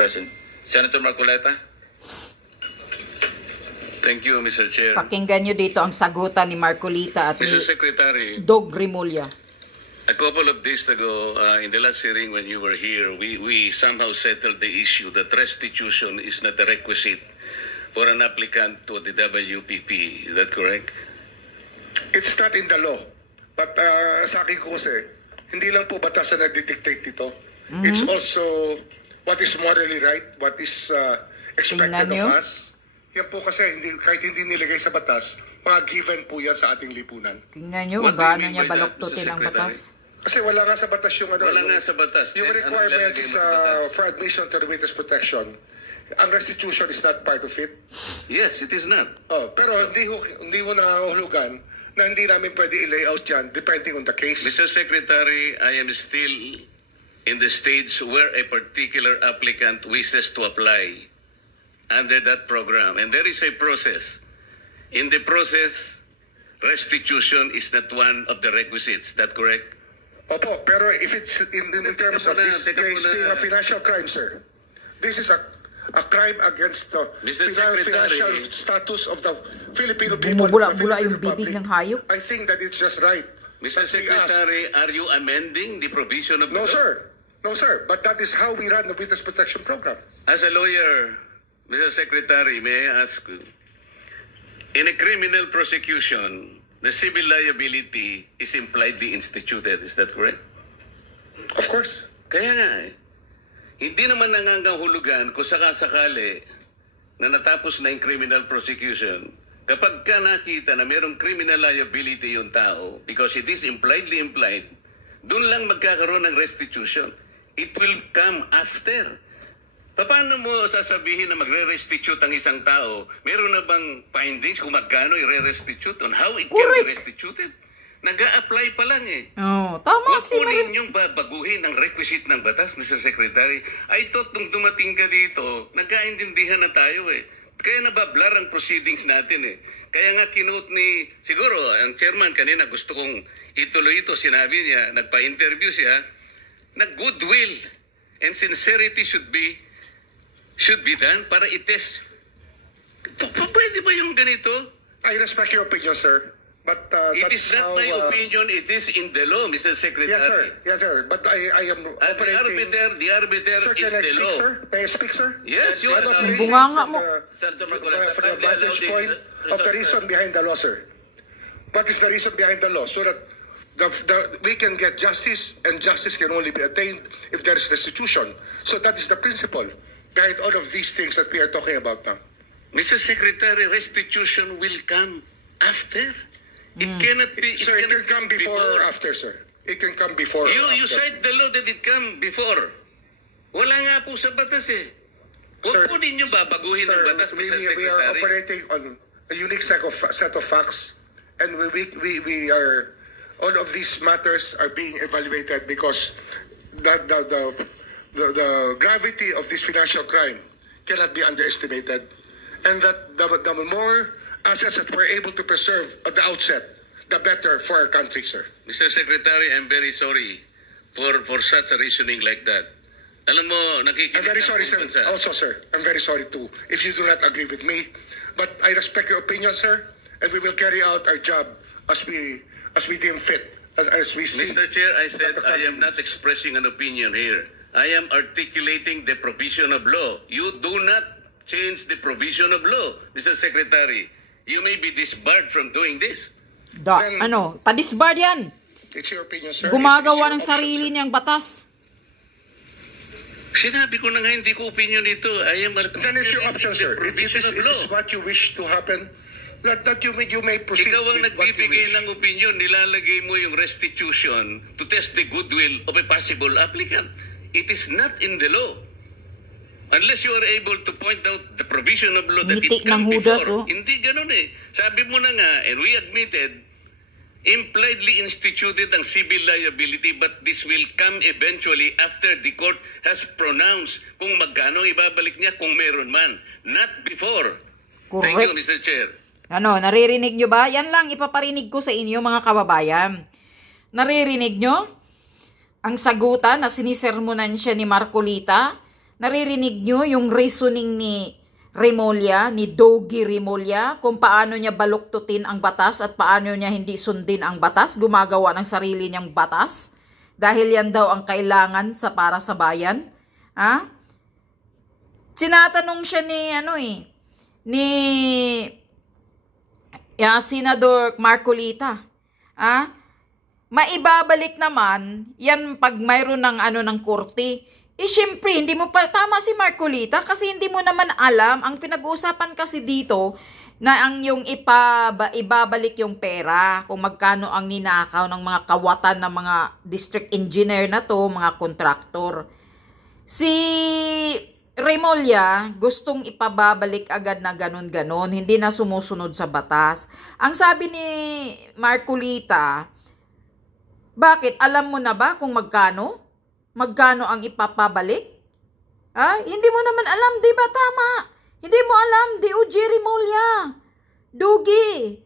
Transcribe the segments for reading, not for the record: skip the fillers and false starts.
President. Senator Marcoleta. Thank you, Mr. Chair. Pakinggan nyo dito ang sagutan ni Marcolita at Mr. ni Secretary, Dog Rimulya. a couple of days ago, in the last hearing when you were here, we somehow settled the issue that restitution is not a requisite for an applicant to the WPP. Is that correct? It's not in the law. But sa akin ko kasi, hindi lang po batas na nag-dictate dito. It's also what is morally right, what is expected of us. Yan po kasi, kahit hindi nilagay sa batas, mga given po yan sa ating lipunan. Tingnan nyo What kung do you gaano mean niya by that, baloktutin Mr. ang Secretary? batas. Kasi wala nga sa batas yung ano. Wala nga sa batas. Yung Then, requirements ano lalagay mo sa batas? for admission to the witness protection, ang restitution is not part of it. Yes, it is not. Oh, pero hindi mo nangangahulugan na hindi namin pwede i-layout yan depending on the case. Mr. Secretary, I am still in the stage where a particular applicant wishes to apply under that program. And there is a process. In the process, restitution is not one of the requisites. Is that correct? Opo, pero if it's in terms of this Teka case muna. being a financial crime, sir, this is a crime against the Mr. Secretary. financial status of the Filipino people. Bumubula-bula of the yung Philippine bibig Republic. ng hayop. I think that it's just right. Mr. that we ask. Secretary, are you amending the provision of the No, law? sir. No, sir. But that is how we run the witness protection program. As a lawyer, Mr. Secretary, may I ask you, in a criminal prosecution, the civil liability is impliedly instituted. Is that correct? Of course. Kaya nga hindi naman nangangahulugan kung sakasakali na natapos na yung criminal prosecution, kapag ka nakita na mayroong criminal liability yung tao, because it is impliedly implied, doon lang magkakaroon ng restitution. It will come after. Paano mo sasabihin na magre-restitute ang isang tao? Meron na bang findings kung magkano i-restitute on how it can be restituted? Nag-a-apply pa lang eh. Oh, tama Huwag si po ninyong babaguhin ang requisite ng batas, Mr. Secretary. I thought nung dumating ka dito, nagkaintindihan na tayo eh. Kaya nabablar ang proceedings natin eh. Kaya nga kinote ni, siguro, ang chairman kanina gusto kong ituloy ito, sinabi niya, nagpa-interview siya, na goodwill and sincerity should be done para i-test. Pwede ba yung ganito? I respect your opinion, sir. But It that's is not how, my opinion, it is in the law, Mr. Secretary. Yes, sir. Yes, sir. But I am At operating... the arbiter Sir, is can I the speak, law. sir? May I speak, sir? Yes, you I'm are. operating Bunganga from mo. from the vantage point of the reason behind the law, sir. What is the reason behind the law? So that we can get justice, and justice can only be attained if there is restitution. So that is the principle behind all of these things that we are talking about now. Mr. Secretary, restitution will come after. It cannot be. Sir, it can come before or after, sir. It can come before or You after. cite the law that it come before. Wala nga po sa batas eh. Sir, Huwag po ninyo babaguhin ang Sir, batas, Mr. Secretary. we are operating on a unique set of facts, and we are, all of these matters are being evaluated because the gravity of this financial crime cannot be underestimated, and that the more assets that we're able to preserve at the outset, the better for our country, sir. Mr. Secretary, I'm very sorry for such a reasoning like that. Alam mo, nakikinig I'm very ang sorry, sir. bansa. Also, sir, I'm very sorry too if you do not agree with me. But I respect your opinion, sir, and we will carry out our job as we deem fit, as we see. Mr. Chair, I said that the I am country not needs. expressing an opinion here. I am articulating the provision of law. You do not change the provision of law, Mr. Secretary. You may be disbarred from doing this. Padisbar yan. It's your opinion, sir. Gumagawa ng It's your option, sarili sir. niyang batas. Sinabi ko na nga hindi ko opinion ito. I am Then it's your option, sir. the If it provision of law. is what you wish to happen, that you may proceed Ikaw ang with what you nagbibigay wish. ng opinion, nilalagay mo yung restitution to test the goodwill of a possible applicant. It is not in the law. Unless you are able to point out the provision of law that Ngitik it come ng hudas, before. oh. Hindi ganun eh. Sabi mo na nga, and we admitted, impliedly instituted ang civil liability, but this will come eventually after the court has pronounced kung magkano ibabalik niya kung meron man. Not before. Thank you, Correct. Mr. Chair. Naririnig nyo ba? Yan lang ipaparinig ko sa inyo, mga kababayan. Naririnig nyo? Ang sagutan na sinisermonan siya ni Marcolita Naririnig nyo yung reasoning ni Remulla, ni Dogi Remulla, kung paano niya baluktutin ang batas at paano niya hindi sundin ang batas, gumagawa ng sarili niyang batas, dahil yan daw ang kailangan para sa bayan. Sinatanong siya ni Senador Marcolita. Maibabalik naman yan pag mayroon ng korte. Syempre, hindi mo pa, tama si Marcolita, kasi hindi mo naman alam, ang pinag-uusapan kasi dito, na ang yung ibabalik yung pera, kung magkano ang ninakaw ng mga kawatan ng mga district engineer na to, mga kontraktor. Si Remulla gustong ipababalik agad na ganon-ganon, hindi na sumusunod sa batas. Ang sabi ni Marcolita, bakit? Alam mo na ba kung magkano? Magkano ang ipapabalik? Hindi mo naman alam, di ba? Tama. Hindi mo alam, DOJ Remulla. Dugi.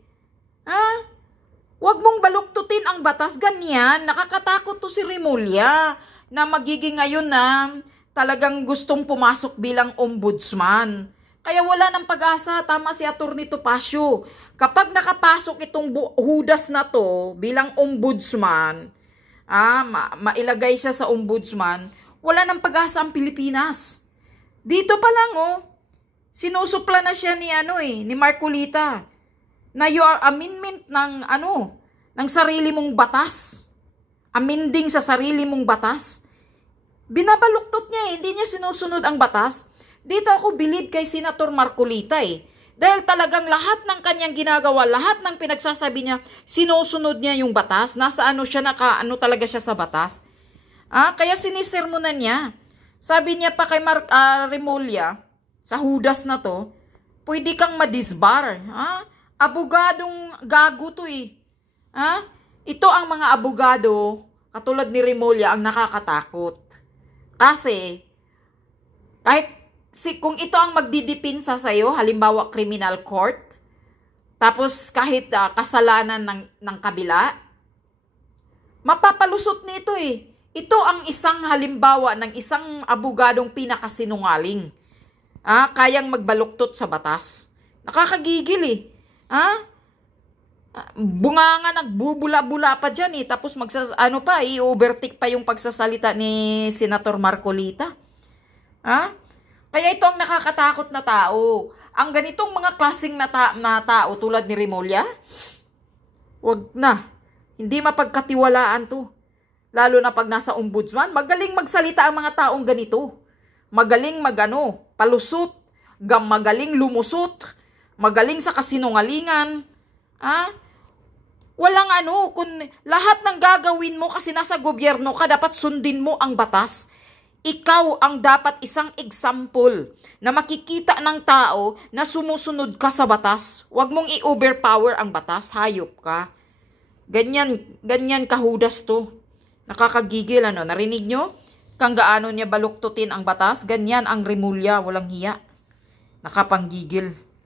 Huwag mong baluktutin ang batas. Ganyan. Nakakatakot to si Remulla na magiging ngayon na talagang gustong pumasok bilang ombudsman. Kaya wala ng pag-asa. Tama si Atty. Topacio. Kapag nakapasok itong hudas na to bilang ombudsman, mailagay siya sa ombudsman, wala ng pag-asa ang Pilipinas. Dito pa lang, sinusupla na siya ni Marcolita, na your amendment ng sarili mong batas. Amending sa sarili mong batas. Binabaluktot niya, hindi niya sinusunod ang batas. Dito ako believe kay Senator Marcolita Dahil talagang lahat ng kanyang ginagawa, lahat ng pinagsasabi niya, sinusunod niya yung batas. Nasa siya, talaga siya sa batas. Kaya sinisermonan niya. Sabi niya pa kay Remulla, sa hudas na to, pwede kang madisbar. Abogadong gago to Ito ang mga abogado, katulad ni Remulla, ang nakakatakot. Kasi, kung ito ang magdidipinsa sa'yo, halimbawa criminal court, tapos kahit kasalanan ng kabila, mapapalusot nito Ito ang isang halimbawa ng isang abogadong pinakasinungaling. Kayang magbaluktot sa batas. Nakakagigil Bunganga, nagbubula-bula pa dyan tapos i-overtake pa yung pagsasalita ni Senator Marcolita. Kaya ito ang nakakatakot na tao. Ang ganitong mga klaseng na tao tulad ni Remulla, wag na. Hindi mapagkatiwalaan to. Lalo na pag nasa ombudsman, magaling magsalita ang mga taong ganito. Magaling palusot, magaling lumusot, magaling sa kasinungalingan. Walang kung lahat ng gagawin mo kasi nasa gobyerno ka, dapat sundin mo ang batas. Ikaw ang dapat isang example na makikita ng tao na sumusunod ka sa batas. Huwag mong i-overpower ang batas, hayop ka. Ganyan kahudas to. Nakakagigil, narinig nyo? Kang gaano niya baluktutin ang batas, ganyan ang Remulla, walang hiya. Nakapanggigil.